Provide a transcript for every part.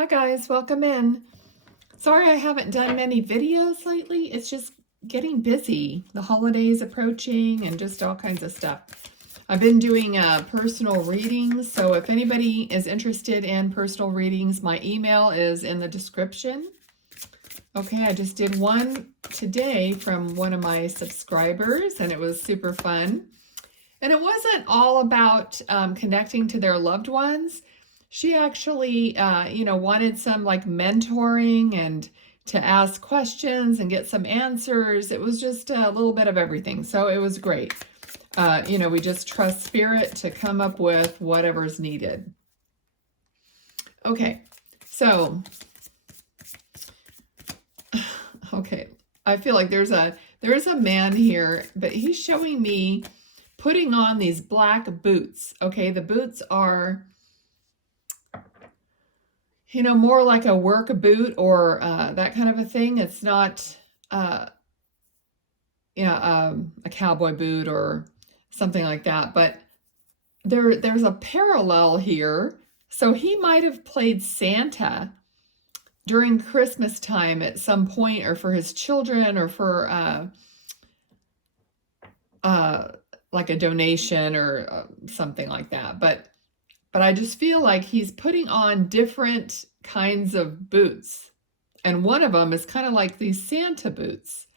Hi guys, welcome in. Sorry I haven't done many videos lately. It's just getting busy. The holidays approaching and just all kinds of stuff. I've been doing personal readings, so if anybody is interested in personal readings, my email is in the description. Okay, I just did one today from one of my subscribers, and it was super fun. And it wasn't all about connecting to their loved ones. She actually, wanted some like mentoring and to ask questions and get some answers. It was just a little bit of everything. So it was great. We just trust spirit to come up with whatever's needed. Okay, so, okay, I feel like there's a man here, but he's showing me putting on these black boots. Okay, the boots are, more like a work boot or that kind of a thing. It's not, a cowboy boot or something like that. But there's a parallel here. So he might have played Santa during Christmas time at some point, or for his children, or for like a donation or something like that. But I just feel like he's putting on different kinds of boots. And one of them is kind of like these Santa boots.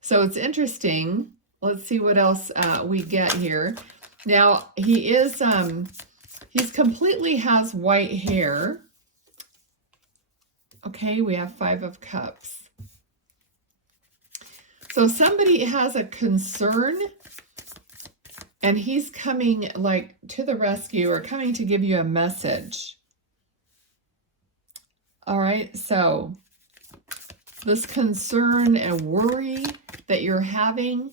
So it's interesting. Let's see what else we get here. Now, he's completely has white hair. Okay, we have 5 of Cups. So somebody has a concern, and he's coming like to the rescue or coming to give you a message. All right, so this concern and worry that you're having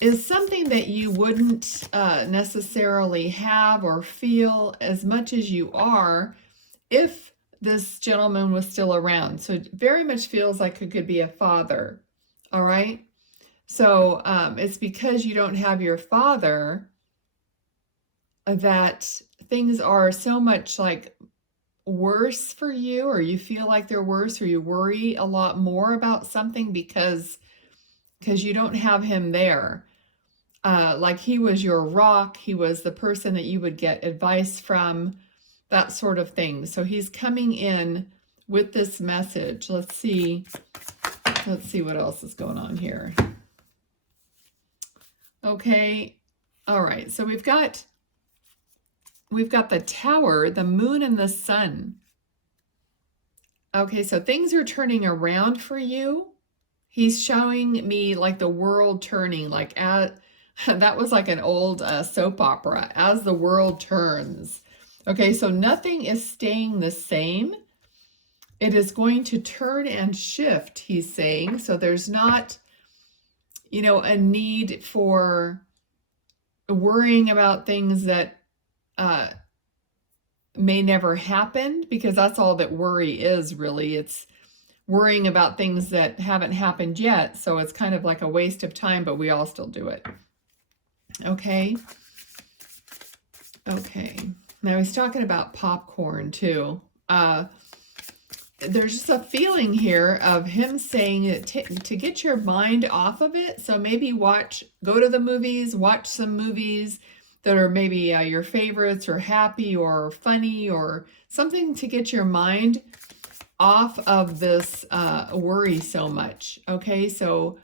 is something that you wouldn't necessarily have or feel as much as you are if this gentleman was still around. So it very much feels like it could be a father. All right. So it's because you don't have your father that things are so much like worse for you, or you feel like they're worse, or you worry a lot more about something because you don't have him there. Like he was your rock, he was the person that you would get advice from, that sort of thing. So he's coming in with this message. Let's see what else is going on here. Okay, all right, so we've got the Tower, the Moon, and the Sun. Okay, so things are turning around for you. He's showing me like the world turning, like that was like an old soap opera, as the world turns. Okay, so nothing is staying the same. It is going to turn and shift, he's saying. So there's not, a need for worrying about things that may never happen, because that's all that worry is, really. It's worrying about things that haven't happened yet. So it's kind of like a waste of time, but we all still do it. Okay. Okay. Now he's talking about popcorn too. There's just a feeling here of him saying that to get your mind off of it. So maybe go to the movies, watch some movies that are maybe your favorites, or happy or funny, or something to get your mind off of this worry so much. Okay, so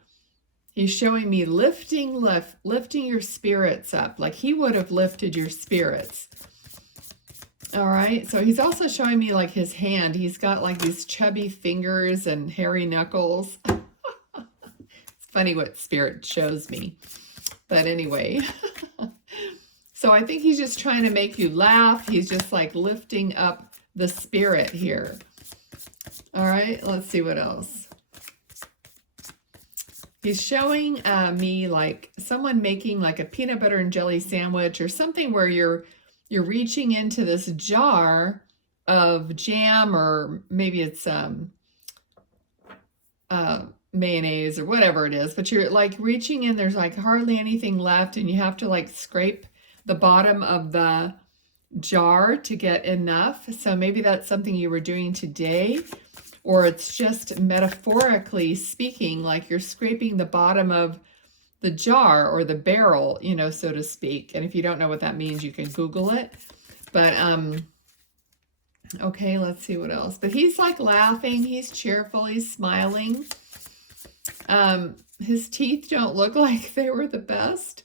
he's showing me lifting your spirits up, like he would have lifted your spirits. All right, so he's also showing me like his hand. He's got like these chubby fingers and hairy knuckles. It's funny what spirit shows me. But anyway, so I think he's just trying to make you laugh. He's just like lifting up the spirit here. All right, let's see what else. He's showing me like someone making like a peanut butter and jelly sandwich, or something where you're reaching into this jar of jam, or maybe it's mayonnaise or whatever it is, but you're like reaching in, there's like hardly anything left, and you have to like scrape the bottom of the jar to get enough. So maybe that's something you were doing today, or it's just metaphorically speaking, like you're scraping the bottom of the jar or the barrel, you know, so to speak. And if you don't know what that means, you can Google it. But, okay, let's see what else. But he's like laughing, he's cheerful, he's smiling. His teeth don't look like they were the best,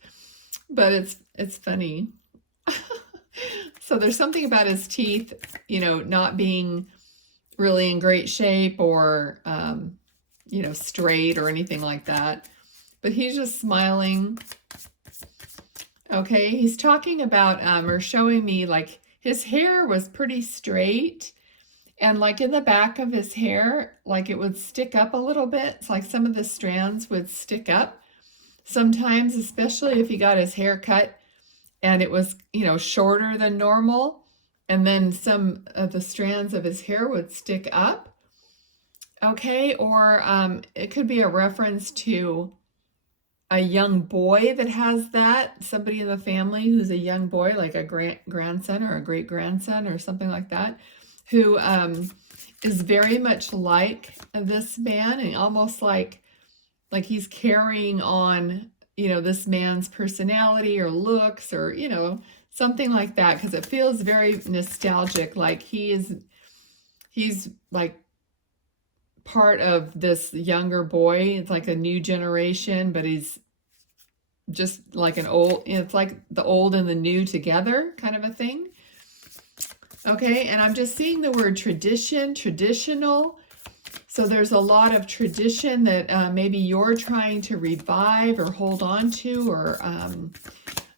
but it's funny. So there's something about his teeth, you know, not being really in great shape or, you know, straight or anything like that. But he's just smiling. Okay, he's talking about, or showing me like his hair was pretty straight. And like in the back of his hair, like it would stick up a little bit. It's like some of the strands would stick up sometimes, especially if he got his hair cut and it was, you know, shorter than normal. And then some of the strands of his hair would stick up. Okay, or it could be a reference to a young boy that has that, somebody in the family who's a young boy, like a grandson or a great grandson or something like that, who is very much like this man, and almost like he's carrying on, you know, this man's personality or looks, or, you know, something like that, because it feels very nostalgic, like he's like part of this younger boy. It's like a new generation, but he's just like an old, you know, it's like the old and the new together kind of a thing. Okay, and I'm just seeing the word tradition, traditional. So there's a lot of tradition that maybe you're trying to revive or hold on to, or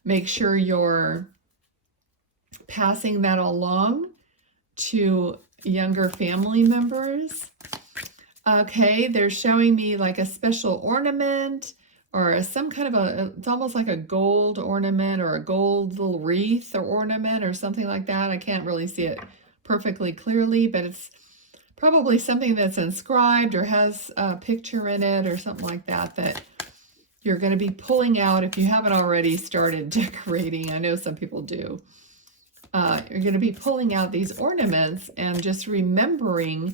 make sure you're passing that along to younger family members. Okay, they're showing me like a special ornament, or some kind of it's almost like a gold ornament or a gold little wreath or ornament or something like that. I can't really see it perfectly clearly, but it's probably something that's inscribed or has a picture in it or something like that, that you're going to be pulling out if you haven't already started decorating. I know some people do. You're going to be pulling out these ornaments and just remembering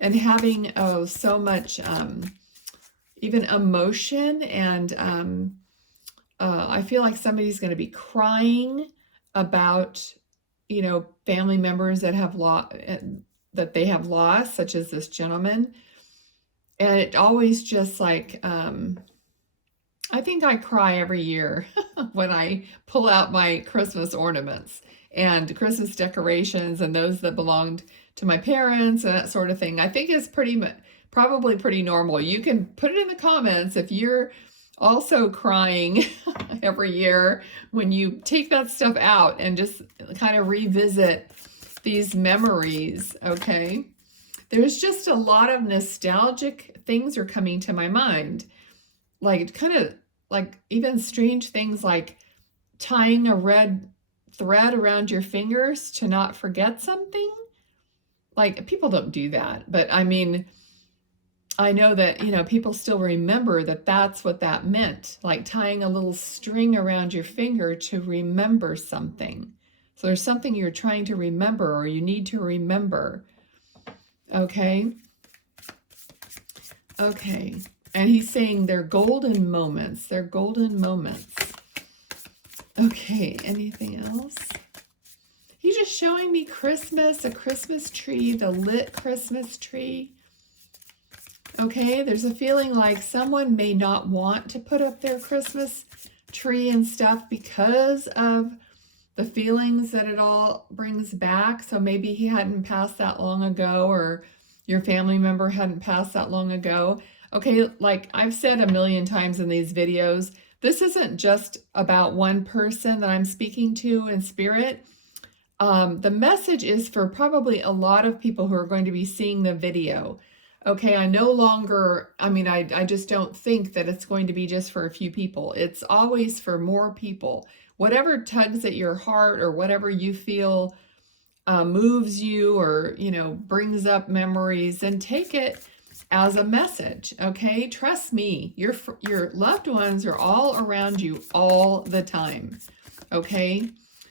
and having so much even emotion, and I feel like somebody's going to be crying about, you know, family members that have that they have lost, such as this gentleman. And it always just like, I think I cry every year when I pull out my Christmas ornaments and Christmas decorations and those that belonged to my parents and that sort of thing. I think it's probably pretty normal. You can put it in the comments if you're also crying every year when you take that stuff out and just kind of revisit these memories, okay? There's just a lot of nostalgic things are coming to my mind. Like kind of like even strange things like tying a red thread around your fingers to not forget something. Like people don't do that, but I mean, I know that, you know, people still remember that that's what that meant, like tying a little string around your finger to remember something. So there's something you're trying to remember or you need to remember. Okay. Okay. And he's saying they're golden moments. They're golden moments. Okay. Anything else? He's just showing me Christmas, a Christmas tree, the lit Christmas tree. Okay, there's a feeling like someone may not want to put up their Christmas tree and stuff because of the feelings that it all brings back. So maybe he hadn't passed that long ago, or your family member hadn't passed that long ago. Okay, like I've said a million times in these videos, this isn't just about one person that I'm speaking to in spirit. The message is for probably a lot of people who are going to be seeing the video. Okay, I just don't think that it's going to be just for a few people. It's always for more people. Whatever tugs at your heart or whatever you feel moves you, or, you know, brings up memories, then take it as a message, okay? Trust me, your loved ones are all around you all the time, okay?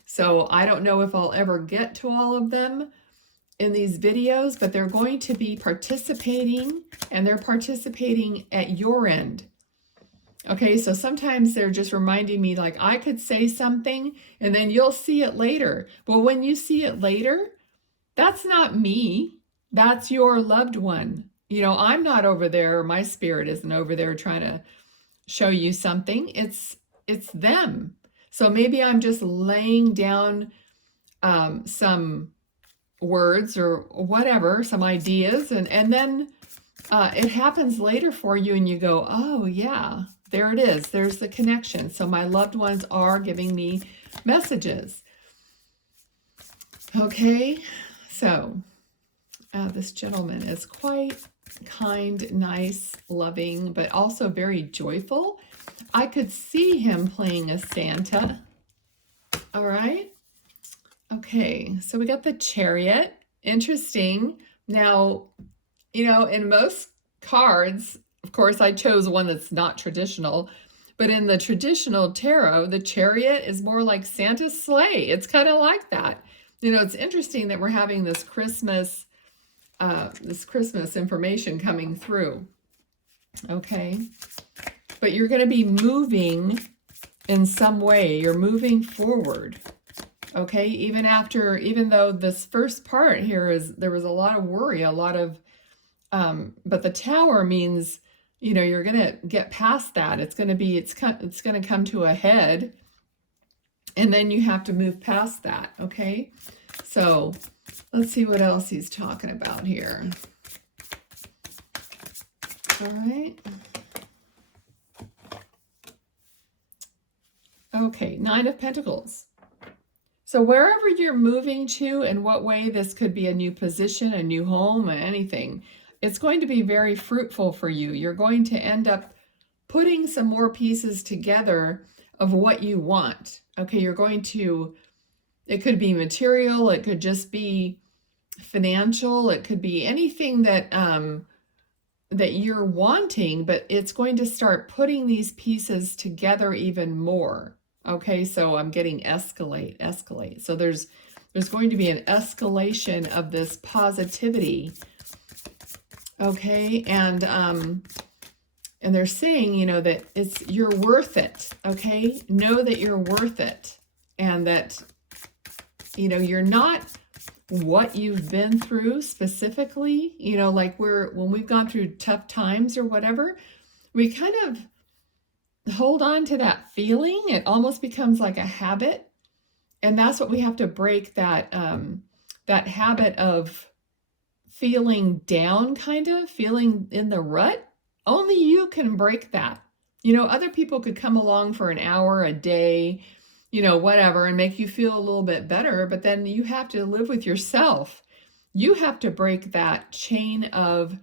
So I don't know if I'll ever get to all of them in these videos, but they're going to be participating, and they're participating at your end. Okay, so sometimes they're just reminding me, like, I could say something and then you'll see it later. Well, when you see it later, that's not me. That's your loved one. You know, I'm not over there, my spirit isn't over there trying to show you something. It's them. So maybe I'm just laying down some words or whatever, some ideas, and then it happens later for you and you go, oh yeah, there it is. There's the connection. So my loved ones are giving me messages. Okay, so this gentleman is quite kind, nice, loving, but also very joyful. I could see him playing a Santa. All right. Okay, so we got the Chariot. Interesting. Now, you know, in most cards, of course, I chose one that's not traditional, but in the traditional tarot, the Chariot is more like Santa's sleigh. It's kind of like that. You know, it's interesting that we're having this Christmas information coming through. Okay, but you're going to be moving in some way. You're moving forward. Okay, even though this first part here there was a lot of worry, a lot of, but the Tower means, you know, you're going to get past that. It's going to come to a head, and then you have to move past that. Okay, so let's see what else he's talking about here. All right. Okay, Nine of Pentacles. So wherever you're moving to, in what way, this could be a new position, a new home, anything, it's going to be very fruitful for you. You're going to end up putting some more pieces together of what you want. Okay, it could be material, it could just be financial, it could be anything that that you're wanting, but it's going to start putting these pieces together even more. Okay, so I'm getting escalate. So there's going to be an escalation of this positivity. Okay, and they're saying, you know, that you're worth it. Okay, know that you're worth it, and that, you know, you're not what you've been through specifically. You know, like when we've gone through tough times or whatever, we kind of hold on to that feeling. It almost becomes like a habit, and that's what we have to break, that that habit of feeling down, kind of feeling in the rut. Only you can break that. You know, other people could come along for an hour, a day, you know, whatever, and make you feel a little bit better, but then you have to live with yourself. You have to break that chain of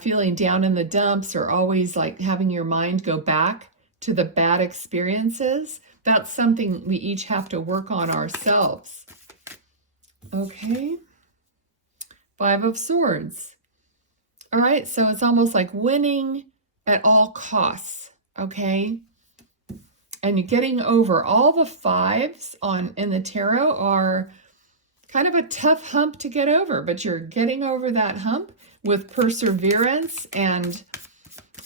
feeling down in the dumps, or always like having your mind go back to the bad experiences. That's something we each have to work on ourselves. Okay. Five of Swords. All right, so it's almost like winning at all costs. Okay. And you're getting over. All the fives in the tarot are kind of a tough hump to get over, but you're getting over that hump with perseverance and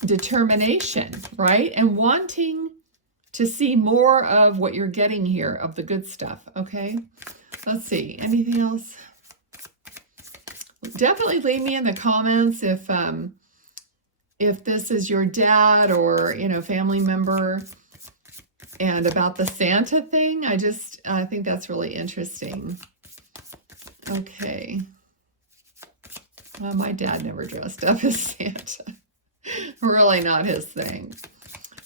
determination, right? And wanting to see more of what you're getting here, of the good stuff. Okay, let's see, anything else? Definitely leave me in the comments if this is your dad or, you know, family member, and about the Santa thing. I think that's really interesting. Okay. Well, my dad never dressed up as Santa. Really not his thing.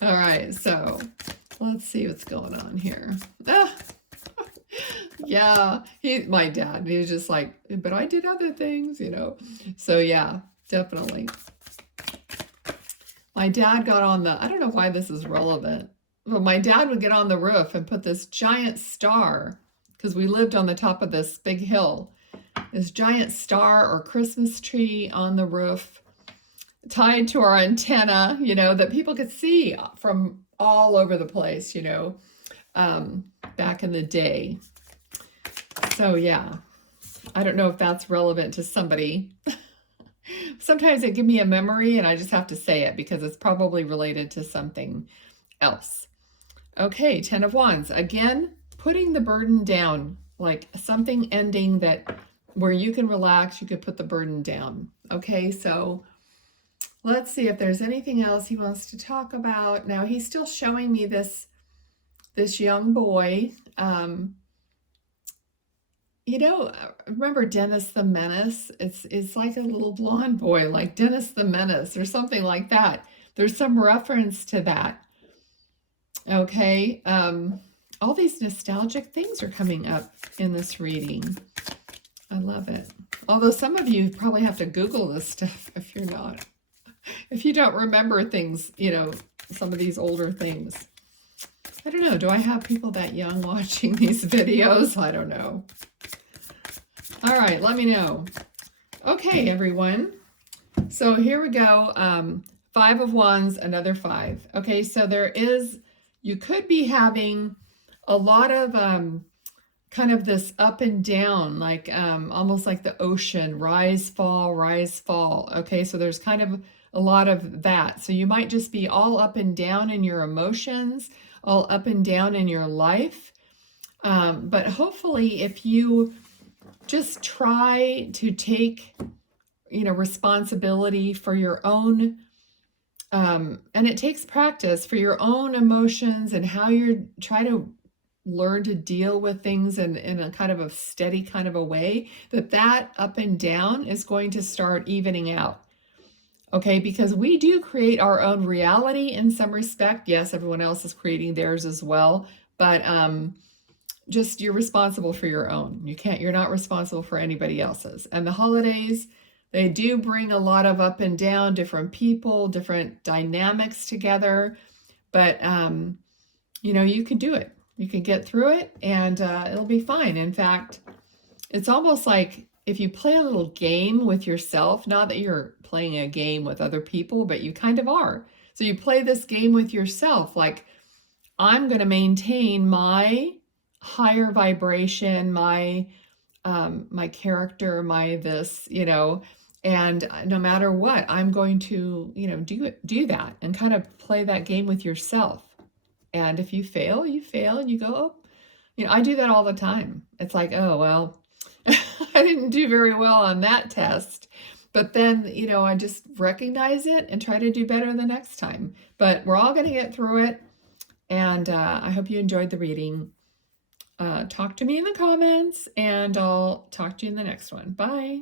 All right, so let's see what's going on here. Yeah, my dad, he was just like, but I did other things, you know. So yeah, definitely. My dad got on I don't know why this is relevant, but my dad would get on the roof and put this giant star, because we lived on the top of this big hill, this giant star or Christmas tree on the roof, tied to our antenna, you know, that people could see from all over the place, you know. back in the day. So yeah, I don't know if that's relevant to somebody. Sometimes it gives me a memory and I just have to say it because it's probably related to something else. Okay, 10 of Wands. Again, putting the burden down, like something ending that where you can relax, you could put the burden down. Okay, so let's see if there's anything else he wants to talk about. Now, he's still showing me this young boy. You know, remember Dennis the Menace? It's like a little blonde boy, like Dennis the Menace or something like that. There's some reference to that. Okay, all these nostalgic things are coming up in this reading. I love it. Although some of you probably have to Google this stuff if you're not. If you don't remember things, you know, some of these older things. I don't know. Do I have people that young watching these videos? I don't know. All right, let me know. Okay, everyone. So here we go. 5 of Wands, another 5. Okay, so you could be having a lot of kind of this up and down, like almost like the ocean, rise, fall, rise, fall. Okay, so there's kind of a lot of that. So you might just be all up and down in your emotions, all up and down in your life. But hopefully if you just try to take, you know, responsibility for your own, and it takes practice for your own emotions and how you're trying to learn to deal with things in a kind of a steady kind of a way, that up and down is going to start evening out. Okay, because we do create our own reality in some respect. Yes, everyone else is creating theirs as well, but just you're responsible for your own. You're not responsible for anybody else's. And the holidays, they do bring a lot of up and down, different people, different dynamics together, but you know, you can do it. You can get through it and it'll be fine. In fact, it's almost like if you play a little game with yourself, not that you're playing a game with other people, but you kind of are. So you play this game with yourself, like, I'm going to maintain my higher vibration, my character, my this, you know, and no matter what, I'm going to, you know, do that and kind of play that game with yourself. And if you fail, and you go, oh, you know, I do that all the time. It's like, oh, well, I didn't do very well on that test. But then, you know, I just recognize it and try to do better the next time. But we're all going to get through it. And I hope you enjoyed the reading. Talk to me in the comments, and I'll talk to you in the next one. Bye.